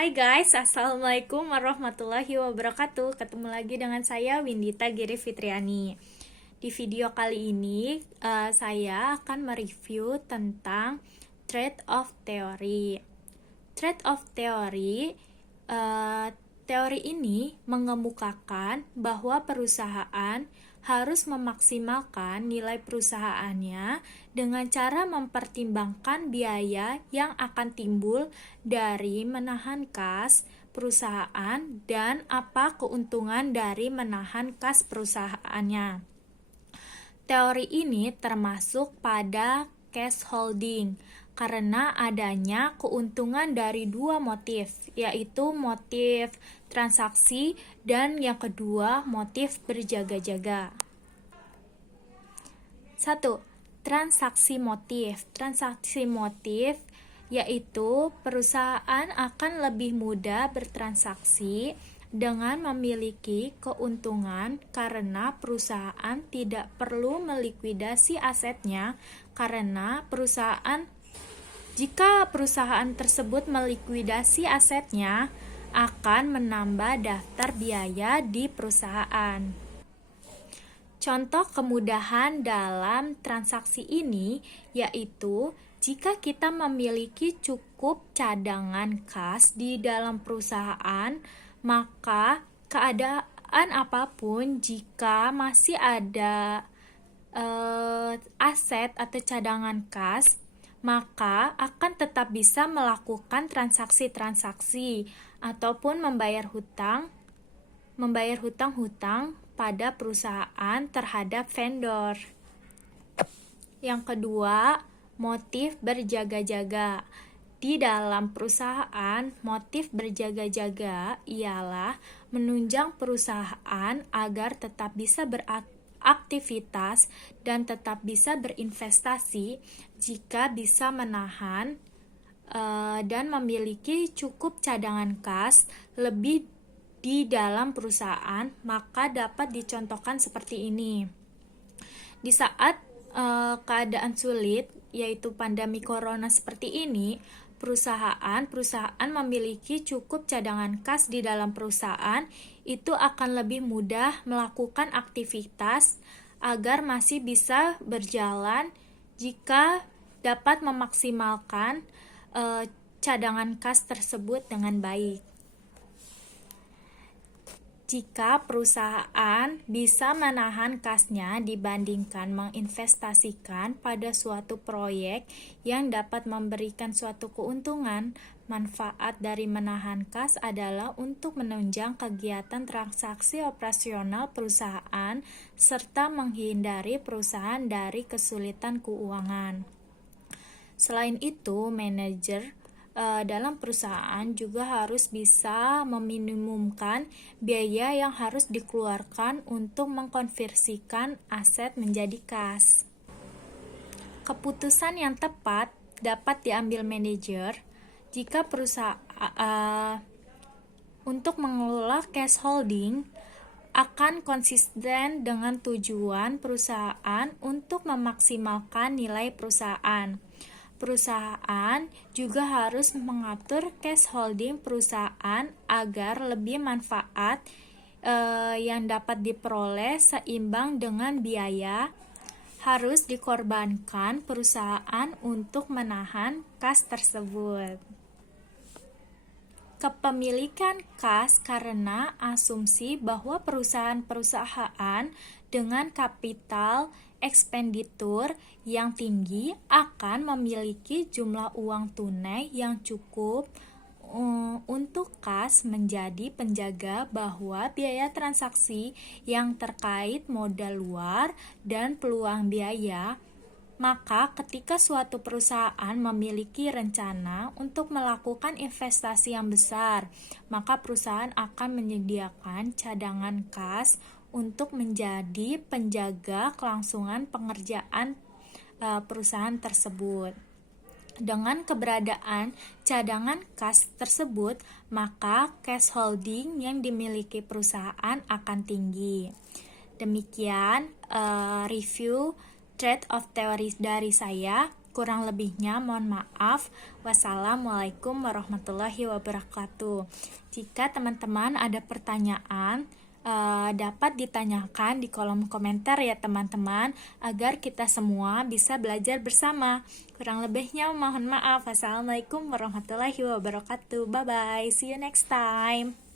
Hai guys, Assalamualaikum warahmatullahi wabarakatuh. Ketemu lagi dengan saya Windita Giri Fitriani. Di video kali ini saya akan mereview tentang trade-off theory. Trade-off theory teori ini mengemukakan bahwa perusahaan harus memaksimalkan nilai perusahaannya dengan cara mempertimbangkan biaya yang akan timbul dari menahan kas perusahaan dan apa keuntungan dari menahan kas perusahaannya. Teori ini termasuk pada cash holding karena adanya keuntungan dari dua motif, yaitu motif transaksi dan yang kedua motif berjaga-jaga. 1. Transaksi motif. Transaksi motif yaitu perusahaan akan lebih mudah bertransaksi dengan memiliki keuntungan karena perusahaan tidak perlu melikuidasi asetnya jika perusahaan tersebut melikuidasi asetnya akan menambah daftar biaya di perusahaan. Contoh kemudahan dalam transaksi ini yaitu jika kita memiliki cukup cadangan kas di dalam perusahaan, maka keadaan apapun jika masih ada aset atau cadangan kas, maka akan tetap bisa melakukan transaksi-transaksi ataupun membayar hutang-hutang pada perusahaan terhadap vendor. Yang kedua, motif berjaga-jaga. Di dalam perusahaan, motif berjaga-jaga ialah menunjang perusahaan agar tetap bisa beraktivitas dan tetap bisa berinvestasi jika bisa menahan dan memiliki cukup cadangan kas lebih di dalam perusahaan, maka dapat dicontohkan seperti ini. Di saat keadaan sulit, yaitu pandemi corona seperti ini, perusahaan memiliki cukup cadangan kas di dalam perusahaan, itu akan lebih mudah melakukan aktivitas agar masih bisa berjalan jika dapat memaksimalkan cadangan kas tersebut dengan baik. Jika perusahaan bisa menahan kasnya dibandingkan menginvestasikan pada suatu proyek yang dapat memberikan suatu keuntungan, manfaat dari menahan kas adalah untuk menunjang kegiatan transaksi operasional perusahaan serta menghindari perusahaan dari kesulitan keuangan. Selain itu, manajer dalam perusahaan juga harus bisa meminimumkan biaya yang harus dikeluarkan untuk mengkonversikan aset menjadi kas. Keputusan yang tepat dapat diambil manajer jika perusahaan untuk mengelola cash holding akan konsisten dengan tujuan perusahaan untuk memaksimalkan nilai perusahaan. Perusahaan juga harus mengatur cash holding perusahaan agar lebih manfaat yang dapat diperoleh seimbang dengan biaya harus dikorbankan perusahaan untuk menahan kas tersebut. Kepemilikan kas karena asumsi bahwa perusahaan dengan kapital ekspenditur yang tinggi akan memiliki jumlah uang tunai yang cukup untuk kas menjadi penjaga bahwa biaya transaksi yang terkait modal luar dan peluang biaya. Maka ketika suatu perusahaan memiliki rencana untuk melakukan investasi yang besar, maka perusahaan akan menyediakan cadangan kas untuk menjadi penjaga kelangsungan pengerjaan perusahaan tersebut. Dengan keberadaan cadangan kas tersebut, maka cash holding yang dimiliki perusahaan akan tinggi. Demikian review trade-off theory dari saya. Kurang lebihnya mohon maaf. Wassalamualaikum warahmatullahi wabarakatuh. Jika teman-teman ada pertanyaan, dapat ditanyakan di kolom komentar ya teman-teman, agar kita semua bisa belajar bersama. Kurang lebihnya mohon maaf. Wassalamualaikum warahmatullahi wabarakatuh. Bye bye, see you next time.